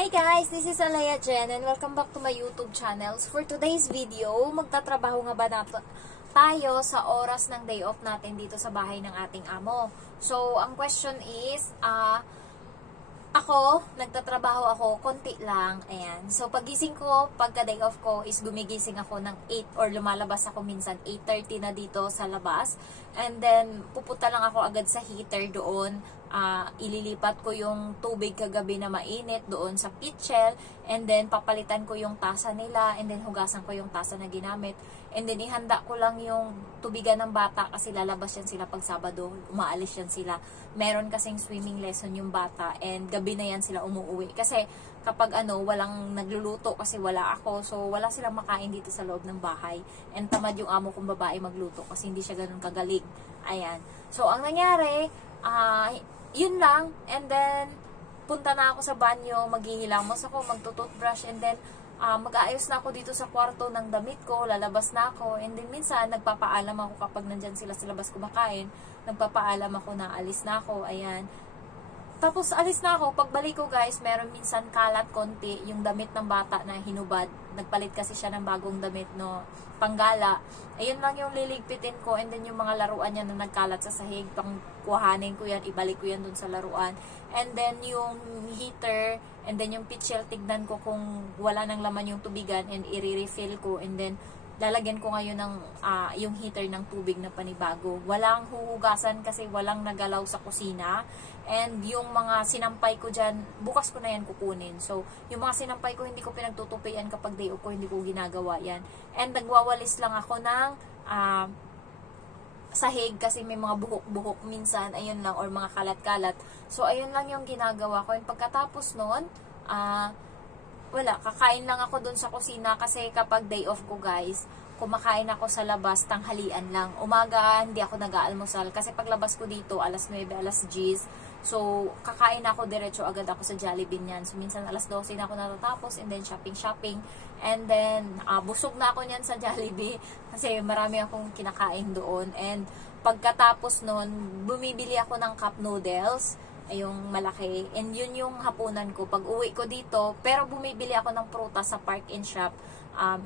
Hi guys! This is Alaya Jen and welcome back to my YouTube channels. For today's video, magtatrabaho nga ba tayo sa oras ng day off natin dito sa bahay ng ating amo? So, ang question is, nagtatrabaho ako, konti lang, ayan. So, pagising ko, pagka day off ko, is gumigising ako ng 8 or lumalabas ako minsan 8:30 na dito sa labas. And then, pupunta lang ako agad sa heater doon. Ililipat ko yung tubig kagabi na mainit doon sa pitchel. And then, papalitan ko yung tasa nila. And then, hugasan ko yung tasa na ginamit. And then, ihanda ko lang yung tubigan ng bata kasi lalabas yan sila pag Sabado. Umaalis yan sila. Meron kasing swimming lesson yung bata. And gabi na yan sila umuwi. Kasi kapag walang nagluluto kasi wala ako. So, wala silang makain dito sa loob ng bahay. And tamad yung amo kong babae magluto kasi hindi siya ganun kagaling. Ayan. So, ang nangyari, yun lang. And then, punta na ako sa banyo, maghihilamos ako, magtututbrush, and then, mag-aayos na ako dito sa kwarto ng damit ko, lalabas na ako, and then minsan, nagpapaalam ako kapag nandyan sila sa labas kumakain, nagpapaalam ako na alis na ako, ayan. Tapos, alis na ako. Pagbalik ko, guys, meron minsan kalat konti yung damit ng bata na hinubad. Nagpalit kasi siya ng bagong damit, no, panggala. Ayun lang yung liligpitin ko, and then yung mga laruan niya na nagkalat sa sahig, pangkuhanin ko yan, ibalik ko yan dun sa laruan. And then yung heater, and then yung pitchel, tignan ko kung wala nang laman yung tubigan, and i-refill ko, and then lalagyan ko ngayon ng yung heater ng tubig na panibago. Walang huhugasan kasi walang nagalaw sa kusina. And yung mga sinampay ko dyan, bukas ko na yan kukunin. So, yung mga sinampay ko, hindi ko pinagtutupian kapag day off ko, hindi ko ginagawa yan. And nagwawalis lang ako ng sahig kasi may mga buhok-buhok minsan, ayun lang, or mga kalat-kalat. So, ayun lang yung ginagawa ko. And pagkatapos nun, wala, kakain lang ako dun sa kusina kasi kapag day off ko, guys, kumakain ako sa labas, tanghalian lang. Umaga, hindi ako nag-aalmusal kasi paglabas ko dito, alas 9, alas 10. So, kakain ako, diretso agad ako sa Jollibee niyan. So, minsan alas 12 na ako natatapos, and then shopping. And then, busog na ako niyan sa Jollibee kasi marami akong kinakain doon. And pagkatapos nun, bumibili ako ng cup noodles, yung malaki. And yun yung hapunan ko pag uwi ko dito. Pero bumibili ako ng prutas sa Park and Shop.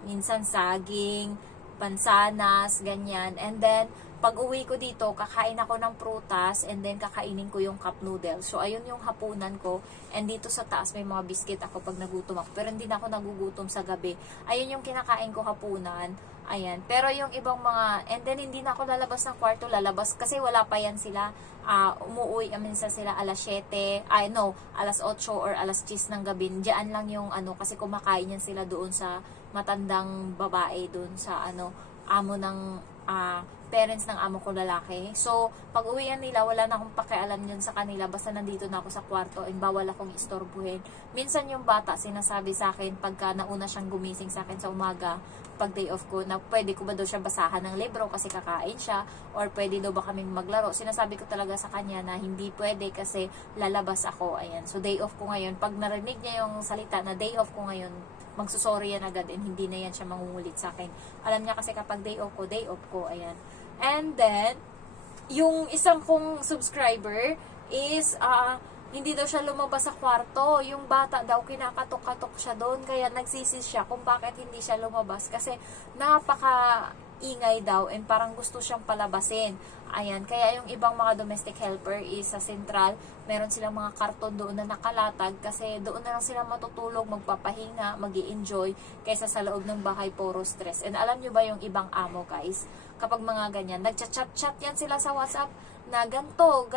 Minsan saging, pansanas, ganyan. And then, pag uwi ko dito, kakain ako ng prutas, and then kakainin ko yung cup noodles. So, ayun yung hapunan ko. And dito sa taas, may mga biscuit ako pag nagutom ako. Pero hindi na ako nagugutom sa gabi. Ayun yung kinakain ko hapunan. Ayan. Pero yung ibang mga, and then hindi na ako lalabas ng kwarto, lalabas, kasi wala pa yan sila. Umuwi, minsan sila alas 7, alas 8 or alas 10 ng gabi. Diyan lang yung kasi kumakain yan sila doon sa matandang babae, doon sa amo ng parents ng amo ko lalaki. So, pag uwian nila, wala na akong pakialam yun sa kanila. Basta nandito na ako sa kwarto and bawal akong istorbuhin. Minsan yung bata, sinasabi sa akin, pagka nauna siyang gumising sa akin sa umaga, pag day off ko, na pwede ko ba daw siya basahan ng libro kasi kakain siya, or pwede daw ba kaming maglaro. Sinasabi ko talaga sa kanya na hindi pwede kasi lalabas ako. Ayan. So, day off ko ngayon. Pag narinig niya yung salita na day off ko ngayon, magsusorry yan agad and hindi na yan siya mangungulit sa akin. Alam niya kasi kapag day off ko, ayan. And then, yung isang kong subscriber is, hindi daw siya lumabas sa kwarto. Yung bata daw, kinakatok-katok siya doon. Kaya nagsisis siya kung bakit hindi siya lumabas. Kasi napaka-ingay daw and parang gusto siyang palabasin. Ayan. Kaya yung ibang mga domestic helper is sa Central, meron silang mga karton doon na nakalatag kasi doon na lang sila matutulog, magpapahinga, mag-i-enjoy kaysa sa loob ng bahay, puro stress. And alam nyo ba yung ibang amo, guys? Kapag mga ganyan, nagchat-chat yan sila sa WhatsApp na ganto.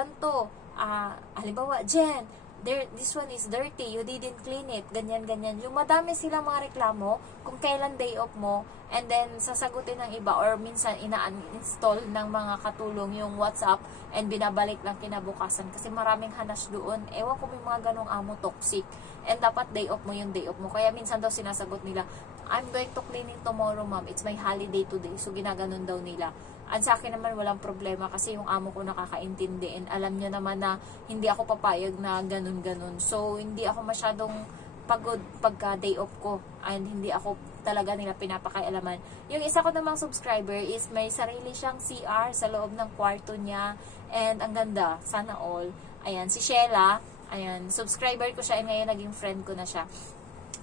Halimbawa, Jen, this one is dirty, you didn't clean it, ganyan. Yung madami silang mga reklamo kung kailan day off mo, and then sasagutin ng iba, or minsan ina-uninstall ng mga katulong yung WhatsApp, and binabalik lang kinabukasan kasi maraming hanas doon. Ewan ko, may mga ganong amo toxic, and dapat day off mo yung day off mo. Kaya minsan daw sinasagot nila, I'm going to cleaning tomorrow, ma'am. It's my holiday today. So, ginaganon daw nila. At sa akin naman, walang problema kasi yung amo ko nakakaintindi. And alam niya naman na hindi ako papayag na ganun-ganun. So, hindi ako masyadong pagod pagka day off ko. And hindi ako talaga nila pinapakaialaman. Yung isa ko namang subscriber is may sarili siyang CR sa loob ng kwarto niya. And ang ganda. Sana all. Ayan, si Sheila. Ayan, subscriber ko siya and ngayon naging friend ko na siya.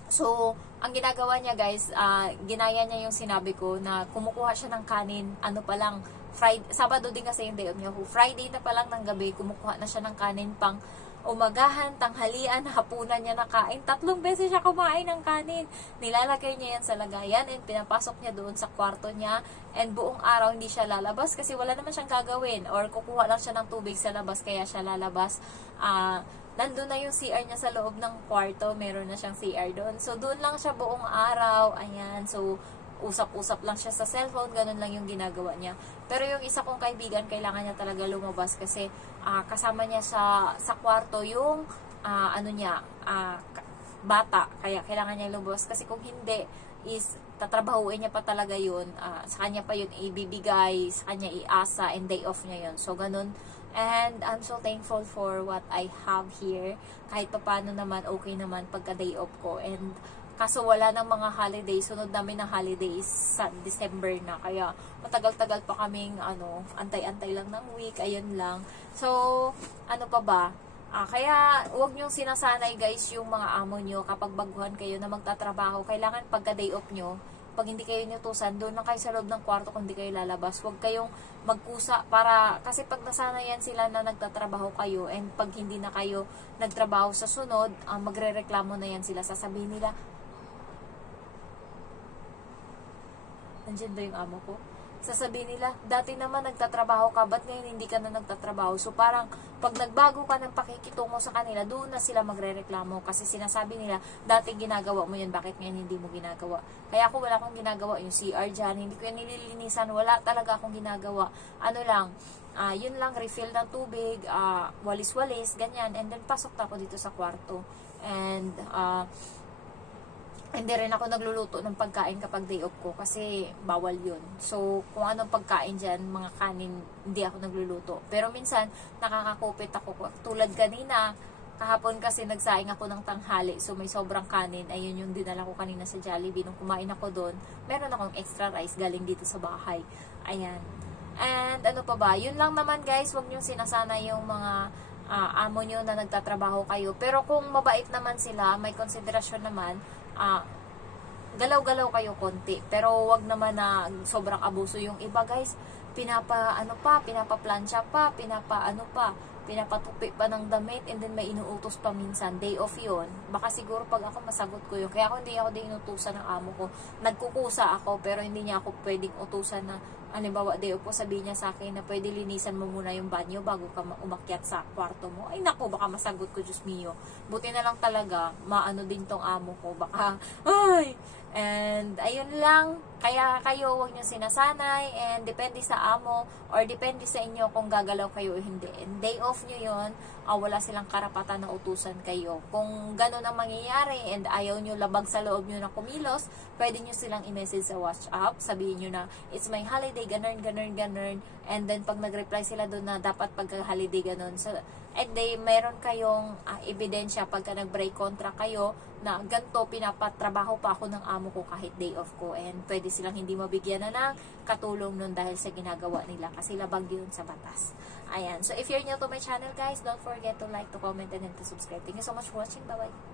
So, ang ginagawa niya guys, ginaya niya yung sinabi ko na kumukuha siya ng kanin, ano pa lang, Friday, Sabado din kasi yung day off niya. Friday na pa lang ng gabi, kumukuha na siya ng kanin pang umagahan, tanghalian, hapunan niya na kain. 3 beses siya kumain ng kanin. Nilalagay niya yan sa lagayan and pinapasok niya doon sa kwarto niya. And buong araw hindi siya lalabas kasi wala naman siyang gagawin. Or kukuha lang siya ng tubig sa labas kaya siya lalabas. Nandun na yung CR niya sa loob ng kwarto. Meron na siyang CR doon. So, doon lang siya buong araw. Ayan. So, usap-usap lang siya sa cellphone, ganun lang yung ginagawa niya. Pero yung isa kong kaibigan, kailangan niya talaga lumabas kasi kasama niya sa kwarto yung bata. Kaya kailangan niya lumabas kasi kung hindi is tatrabahuin niya pa talaga yun. Sa kanya pa yun ibibigay, sa kanya iasa, and day off niya yun. So, ganun. And I'm so thankful for what I have here. Kahit pa paano naman, okay naman pagka day off ko. And kaso wala ng mga holidays, sunod namin ng holidays sa December na. Kaya matagal-tagal pa kaming antay-antay lang ng week, ayun lang. So, ano pa ba? Kaya huwag niyong sinasanay guys yung mga amo niyo kapag baguhan kayo na magtatrabaho. Kailangan pagka day off niyo, pag hindi kayo inutusan, doon lang kayo sa loob ng kwarto kung hindi kayo lalabas. Huwag kayong magkusa kasi pag nasanayan sila na nagtatrabaho kayo and pag hindi na kayo nagtrabaho sa sunod, magrereklamo na yan sila. Sasabihin nila, nandiyan ba yung amo ko? Sasabihin nila, dati naman nagtatrabaho ka, ba't ngayon hindi ka na nagtatrabaho? So parang, pag nagbago ka ng pakikitungo sa kanila, doon na sila magrereklamo. Kasi sinasabi nila, dati ginagawa mo yun, bakit ngayon hindi mo ginagawa? Kaya ako wala akong ginagawa, yung CR dyan, hindi ko yan nililinisan, wala talaga akong ginagawa. Ano lang, yun lang, refill ng tubig, walis-walis, ganyan. And then, pasok na ako dito sa kwarto. And, hindi rin ako nagluluto ng pagkain kapag day off ko kasi bawal yun. So, kung anong pagkain dyan, mga kanin, hindi ako nagluluto. Pero minsan, nakakakupit ako. Tulad kanina, kahapon kasi nagsaing ako ng tanghali. So, may sobrang kanin. Ayun yung dinala ko kanina sa Jollibee. Nung kumain ako doon, meron akong extra rice galing dito sa bahay. Ayan. And ano pa ba? Yun lang naman guys, huwag nyo sinasana yung mga amo nyo na nagtatrabaho kayo. Pero kung mabait naman sila, may konsiderasyon naman, galaw-galaw kayo konti. Pero wag naman na sobrang abuso. Yung iba guys, pinapaplansya pa, pinapatupi pa ng damit, and then may inuutos pa minsan. Day off yun. Baka siguro pag ako masagot ko yun. Kaya ako hindi ako din inutusan ng amo ko. Nagkukusa ako, pero hindi niya ako pwedeng utusan na, halimbawa day off po, sabihin niya sa akin na pwede linisan mo muna yung banyo bago ka umakyat sa kwarto mo. Ay naku, baka masagot ko, Diyos mio. Buti na lang talaga, maano din tong amo ko. Baka, ay! And, ayun lang. Kaya kayo, huwag niyo sinasanay. And, depende sa amo or depende sa inyo kung gagalaw kayo o hindi. And, day off nyo yun, wala silang karapatan na utusan kayo. Kung ganun ang mangyayari and ayaw nyo labag sa loob nyo na kumilos, pwede nyo silang i-message sa WhatsApp. Sabihin nyo na, it's my holiday, ganun. And then, pag nag-reply sila doon na dapat pagka-holiday ganun. So, and then, meron kayong ebidensya pagka nag-break contract kayo na ganito, pinapatrabaho pa ako ng amo ko kahit day off ko. And pwede silang hindi mabigyan na ng katulong nun dahil sa ginagawa nila kasi labag yun sa batas. Ayan. So, if you're new to my channel guys, don't forget to like, to comment, and then to subscribe. Thank you so much for watching. Bye-bye.